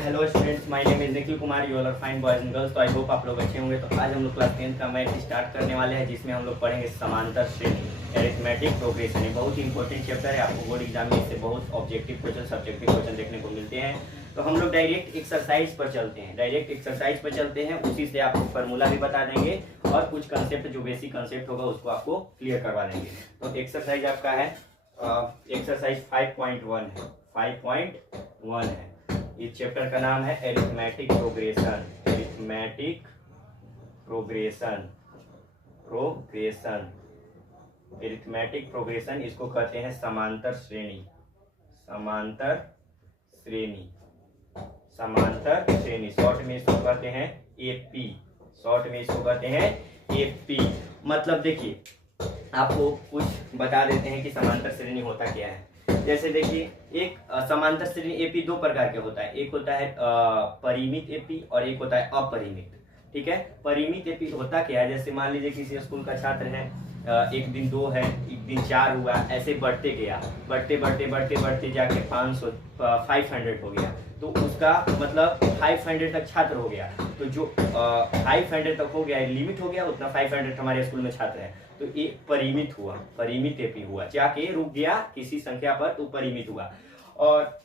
Hello students, my name is Nikhil Kumar, you all are fine boys and girls. तो I hope आप लोग अच्छे होंगे। तो आज हम लोग क्लास 10th का मैथ स्टार्ट करने वाले हैं, जिसमें हम लोग पढ़ेंगे समांतर श्रेणी, अरिथमेटिक प्रोग्रेशन। ये बहुत ही इंपॉर्टेंट चैप्टर है। आपको बोर्ड एग्जाम में इससे बहुत ऑब्जेक्टिव क्वेश्चन, सब्जेक्टिव क्वेश्चन देखने को मिलते हैं। तो हम लोग डायरेक्ट एक्सरसाइज पर चलते हैं। उसी से आपको फार्मूला भी बता देंगे और कुछ कंसेप्ट, जो बेसिक कंसेप्ट होगा उसको आपको क्लियर करवा देंगे। तो एक्सरसाइज आपका है एक्सरसाइज 5.1 है। इस चैप्टर का नाम है अरिथमेटिक प्रोग्रेशन। अरिथमेटिक प्रोग्रेशन इसको कहते हैं समांतर श्रेणी। शॉर्ट में इसको कहते हैं एपी। मतलब देखिए, आपको कुछ बता देते हैं कि समांतर श्रेणी होता क्या है। जैसे देखिए, एक समांतर श्रेणी एपी दो प्रकार के होता है। एक होता है परिमित एपी और एक होता है अपरिमित। ठीक है, परिमित एपी होता क्या है? जैसे मान लीजिए किसी स्कूल का छात्र है, एक दिन 2 है, एक दिन 4 हुआ, ऐसे बढ़ते गया, बढ़ते जाके 500 हो गया। तो उसका मतलब 500 तक छात्र हो गया। तो जो 500 तक हो गया, लिमिट हो गया, उतना 500 हमारे स्कूल में छात्र है। तो ये परिमित एपी हुआ, जाके रुक गया किसी संख्या पर, तो परिमित हुआ। और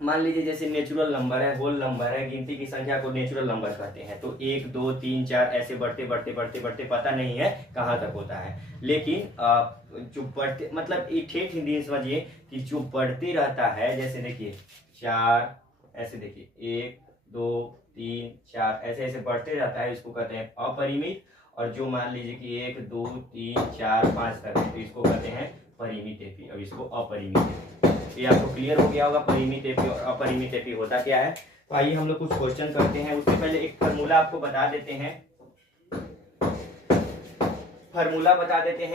मान लीजिए जैसे नेचुरल नंबर है, होल नंबर है, गिनती की संख्या को नेचुरल नंबर कहते हैं। तो 1 2 3 4 ऐसे बढ़ते पता नहीं है कहाँ तक होता है। लेकिन जो बढ़ते, मतलब ये ठेठ हिंदी समझिए कि जो बढ़ते रहता है, जैसे देखिए 4, ऐसे देखिए 1 2 3 4 ऐसे बढ़ते रहता है, इसको कहते हैं अपरिमित। और जो मान लीजिए कि 1 2 3 4 5 तक है, तो इसको कहते हैं परिमित एपी। अब इसको अपरिमित एपी। ये आपको क्लियर हो गया होगा परिमित एपी और अपरिमित एपी होता क्या है। तो आइए हम लोग कुछ क्वेश्चन करते हैं। उससे पहले एक फार्मूला आपको बता देते हैं।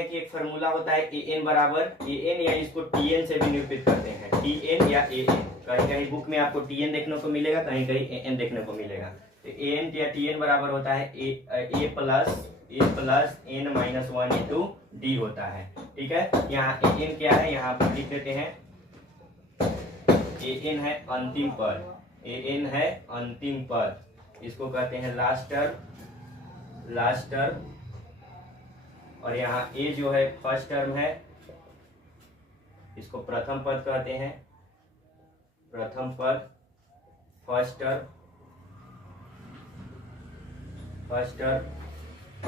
कि एक फार्मूला होता है an बराबर an, या इसको tn से भी निरूपित करते हैं, tn या an। कहीं बुक में आपको tn देखने को मिलेगा, कहीं an देखने को मिलेगा। तो an या tn बराबर होता है a plus n minus 1 into D होता है। ठीक है, यहाँ an क्या है, यहाँ पर लिख देते हैं an है अंतिम पद, इसको कहते हैं लास्ट टर्म। और यहाँ a जो है फर्स्ट टर्म है, इसको प्रथम पद कहते हैं, फर्स्ट टर्म।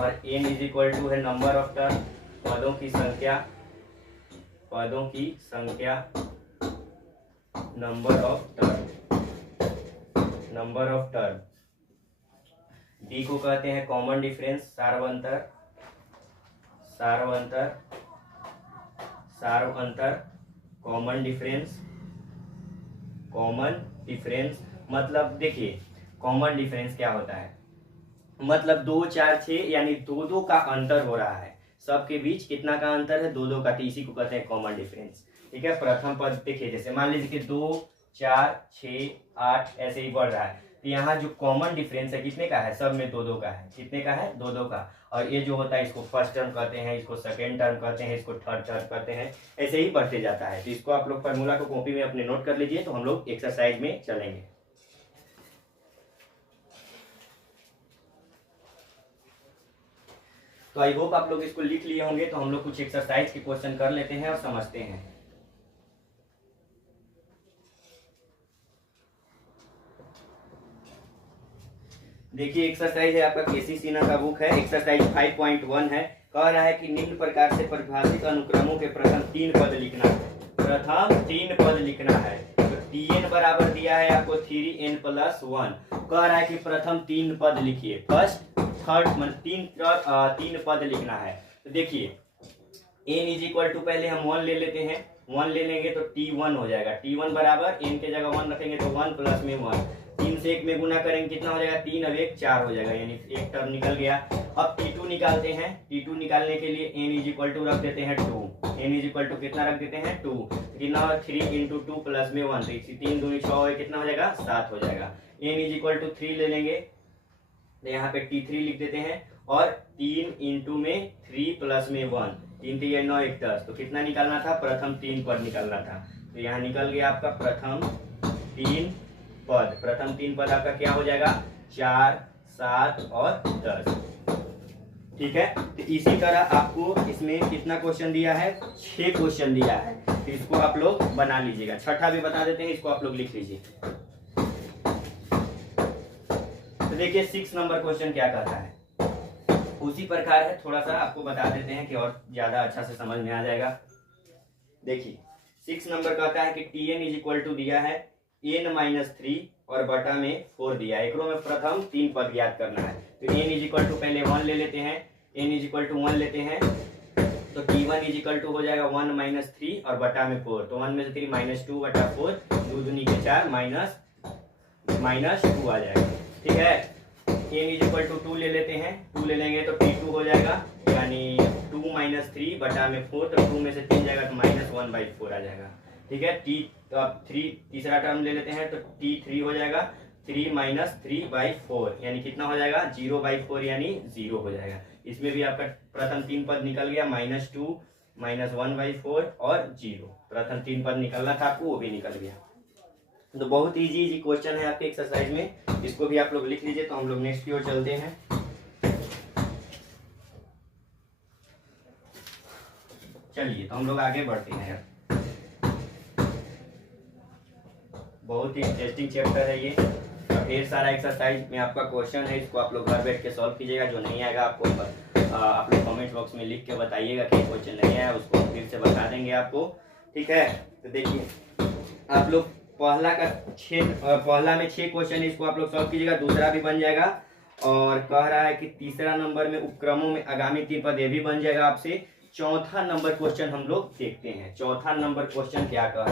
और n इज इक्वल टू है नंबर ऑफ टर्म, पदों की संख्या, नंबर ऑफ टर्म। d को कहते हैं कॉमन डिफरेंस, सार्व अंतर, कॉमन डिफरेंस। मतलब देखिए, कॉमन डिफरेंस क्या होता है, मतलब 2 4 6 यानी 2 का अंतर हो रहा है, सबके बीच कितना का अंतर है, 2 का। तो इसी को कहते हैं कॉमन डिफरेंस। ठीक है, प्रथम पद देखिए, जैसे मान लीजिए कि 2 4 6 8 ऐसे ही बढ़ रहा है। तो यहाँ जो कॉमन डिफरेंस है कितने का है, सब में 2 का है। कितने का है, 2 का। और ये जो होता है, इसको फर्स्ट टर्म कहते हैं, इसको सेकेंड टर्म कहते हैं, इसको थर्ड टर्म कहते हैं। ऐसे ही बढ़ते जाता है। तो इसको आप लोग फार्मूला को कॉपी में अपने नोट कर लीजिए। तो हम लोग एक्सरसाइज में चलेंगे। तो आई होप आप लोग इसको लिख लिए होंगे। तो हम लोग कुछ एक्सरसाइज के क्वेश्चन कर लेते हैं और समझते हैं। देखिए, एक्सरसाइज है आपका केसी सिन्हा का बुक है, एक्सरसाइज 5.1 है। कह रहा है कि निम्न प्रकार से परिभाषित अनुक्रमों के प्रथम 3 पद लिखना है। तो tn बराबर दिया है आपको 3n प्लस 1। कह रहा है कि प्रथम 3 पद लिखिए, फर्स्ट थर्ड, मतलब 3 पद लिखना है। तो देखिए, n इज इक्वल टू, पहले हम 1 ले लेते हैं, 1 ले लेंगे तो t1 हो जाएगा। t1 बराबर n के जगह 1 रखेंगे तो 1 प्लस में 1, 3 से 1 में गुना करेंगे कितना हो जाएगा, 3 और 1 4 हो जाएगा, यानी एक टर्म निकल गया। अब t2 निकालते हैं। t2 निकालने के लिए n इज इक्वल टू रख देते हैं 2। n इज इक्वल टू कितना रख देते हैं, 2। कितना, 3 इंटू 2 प्लस में 1, तो 3 दूनी 6 है, कितना हो जाएगा, 7 हो जाएगा। n इज इक्वल टू 3 ले लेंगे, तो यहाँ पे t3 लिख देते हैं। और 3 इंटू में 3 प्लस में 1, 3 3 9 1 10, तो कितना निकालना था, प्रथम 3 पद निकालना था। तो यहाँ निकल गया आपका प्रथम 3 पद, प्रथम 3 पद आपका क्या हो जाएगा 4, 7 और 10। ठीक है, तो इसी तरह आपको इसमें कितना क्वेश्चन दिया है, 6 क्वेश्चन दिया है, तो इसको आप लोग बना लीजिएगा। छठा भी बता देते हैं, इसको आप लोग लिख लीजिए। तो देखिए 6 नंबर क्वेश्चन क्या कहता है, उसी प्रकार है, थोड़ा सा आपको बता देते हैं कि और ज्यादा अच्छा से समझ में आ जाएगा। देखिए 6 नंबर कहता है कि Tn इज इक्वल टू दिया है n-3 और बटा में 4 दिया है। एकरो में प्रथम 3 पद ज्ञात करना है, तो n इज इक्वल टू पहले 1 ले लेते हैं, n इज इक्वल टू 1 लेते हैं, तो T1 इज इक्वल टू हो जाएगा 1 - 3 और बटा में 4, तो 1 में से 3 -2 बटा 4, 2 दूनी के 4 -2 आ जाएगा। ठीक है, n इज इक्वल टू 2 ले लेते हैं, 2 ले लेंगे तो T2 हो जाएगा, यानी 2 - 3 बटा में 4, तो 2 में से 3 जाएगा तो -1/4 आ जाएगा। ठीक है, तो अब 3 तीसरा टर्म ले लेते हैं, तो T3 हो जाएगा 3 - 3/4, यानी कितना हो जाएगा 0/4, यानी 0 हो जाएगा। इसमें भी आपका प्रथम 3 पद निकल गया, -2 -1/4 और 0, प्रथम 3 पद निकलना था आपको, वो भी निकल गया। तो बहुत इजी क्वेश्चन है आपके एक्सरसाइज में, इसको भी आप लोग लिख लीजिए। तो हम लोग नेक्स्ट की ओर चलते हैं। चलिए तो हम लोग आगे बढ़ते हैं यार, बहुत ही इंटरेस्टिंग चैप्टर है ये, ढेर सारा एक्सरसाइज में आपका क्वेश्चन है, इसको आप लोग घर बैठ के सॉल्व कीजिएगा। जो नहीं आएगा आपको आप लोग कमेंट बॉक्स में लिख के बताइएगा कि क्वेश्चन नहीं आया, उसको फिर से बता देंगे आपको। ठीक है, तो देखिए आप लोग पहला में 6 क्वेश्चन है, इसको आप लोग सॉल्व कीजिएगा, दूसरा भी बन जाएगा। और कह रहा है कि तीसरा नंबर में उपक्रमों में आगामी 3 पद, ये भी बन जाएगा आपसे। चौथा नंबर क्वेश्चन हम लोग देखते हैं, चौथा नंबर क्वेश्चन क्या कह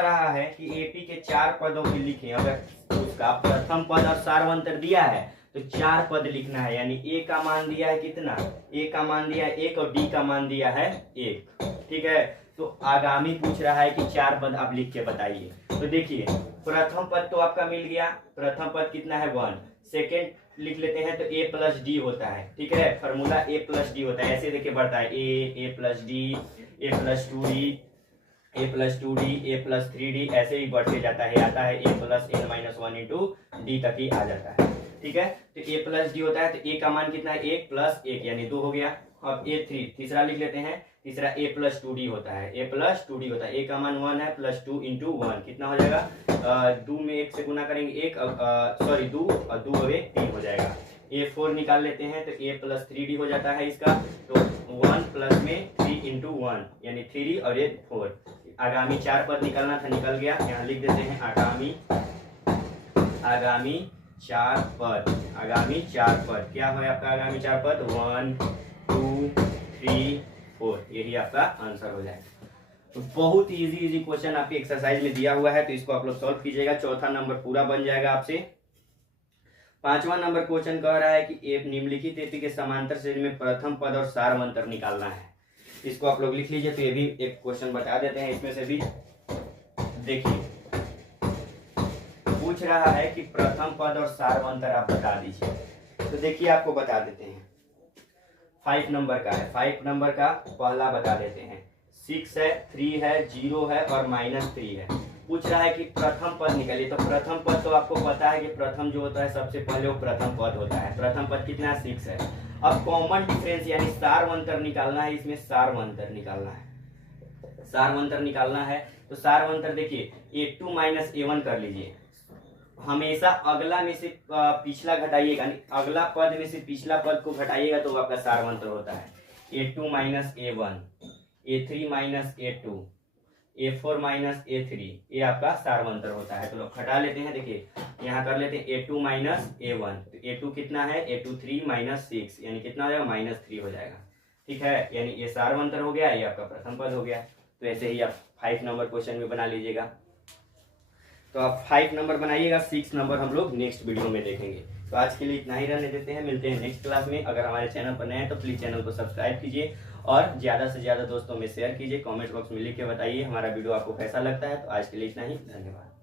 रहा है कि एपी के 4 पदों की लिखें। अगर उसका प्रथम पद और सार्वंतर दिया है तो 4 पद लिखना है, यानी ए का मान दिया है कितना, ए का मान दिया है 1 और डी का मान दिया है 1। ठीक है, तो आगामी पूछ रहा है कि 4 पद आप लिख के बताइए। तो देखिए प्रथम पद तो आपका मिल गया, प्रथम पद कितना है 1, सेकेंड लिख लेते हैं तो a + d होता है। ठीक है, फॉर्मूला a + d होता है, ऐसे देखिए बढ़ता है a + d, a + 2d, a + 2d, a + 3d, ऐसे ही बढ़ते जाता है, आता है a + n - 1 × d तक ही आ जाता है। ठीक है, तो a + d होता है, तो a का मान कितना है 1 + 1 यानी 2 हो गया। अब a3 तीसरा लिख लेते हैं, तीसरा a + 2d होता है, a + 2d होता है, a का मान 1 है, +2 × 1 कितना हो जाएगा, 2 में 1 से गुना करेंगे 1, 2 और 2 अब 3 हो जाएगा। a4 निकाल लेते हैं तो a + 3d हो जाता है इसका, तो 1 प्लस में 3 × 1 यानी 3 और ये 4। आगामी 4 पद निकलना था, निकल गया। यहाँ लिख देते हैं आगामी 4 पद, आगामी 4 पद क्या है आपका, आगामी 4 पद 1 2 3 4, यही आपका आंसर हो जाएगा। तो बहुत इजी क्वेश्चन आपके एक्सरसाइज में दिया हुआ है, तो इसको आप लोग सॉल्व कीजिएगा, चौथा नंबर पूरा बन जाएगा आपसे। 5वां नंबर क्वेश्चन कह रहा है कि निम्नलिखित एपी के समांतर श्रेणी में प्रथम पद और सार्वंतर निकालना है, इसको आप लोग लिख लीजिए। तो ये भी एक क्वेश्चन बता देते हैं, इसमें से भी देखिए पूछ रहा है कि प्रथम पद और सार्वंतर आप बता दीजिए। तो देखिए आपको बता देते हैं, 5 नंबर का है, 5 नंबर का पहला बता देते हैं, 6 है, 3 है, 0 है और -3 है। पूछ रहा है कि प्रथम पद निकालिए। तो प्रथम पद तो आपको पता है कि प्रथम जो होता है सबसे पहले वो प्रथम पद होता है, प्रथम पद कितना 6 है। अब कॉमन डिफरेंस यानी सार्वंतर निकालना है, इसमें सार्वंतर निकालना है, सार्वंतर निकालना है। तो सार्वंतर देखिए a2 - a1 कर लीजिए, हमेशा अगला में से पिछला घटाइएगा, अगला पद में से पिछला पद को घटाइएगा तो आपका सार्वंतर होता है। a2 - a1, a3 - a2, a4 - a3, ये आपका सार्वंतर होता है। तो घटा लेते हैं, देखिए यहाँ कर लेते हैं a2 - a1, तो a2 कितना है, a2 3 - 6 यानी कितना हो जाएगा -3 हो जाएगा। ठीक है, यानी ये सार्वंतर हो गया, ये आपका प्रथम पद हो गया। तो ऐसे ही आप 5 नंबर क्वेश्चन में बना लीजिएगा। तो आप 5 नंबर बनाइएगा, 6 नंबर हम लोग नेक्स्ट वीडियो में देखेंगे। तो आज के लिए इतना ही रहने देते हैं, मिलते हैं नेक्स्ट क्लास में। अगर हमारे चैनल पर नए हैं तो प्लीज़ चैनल को सब्सक्राइब कीजिए और ज़्यादा से ज़्यादा दोस्तों में शेयर कीजिए, कमेंट बॉक्स में लिख के बताइए हमारा वीडियो आपको कैसा लगता है। तो आज के लिए इतना ही, धन्यवाद।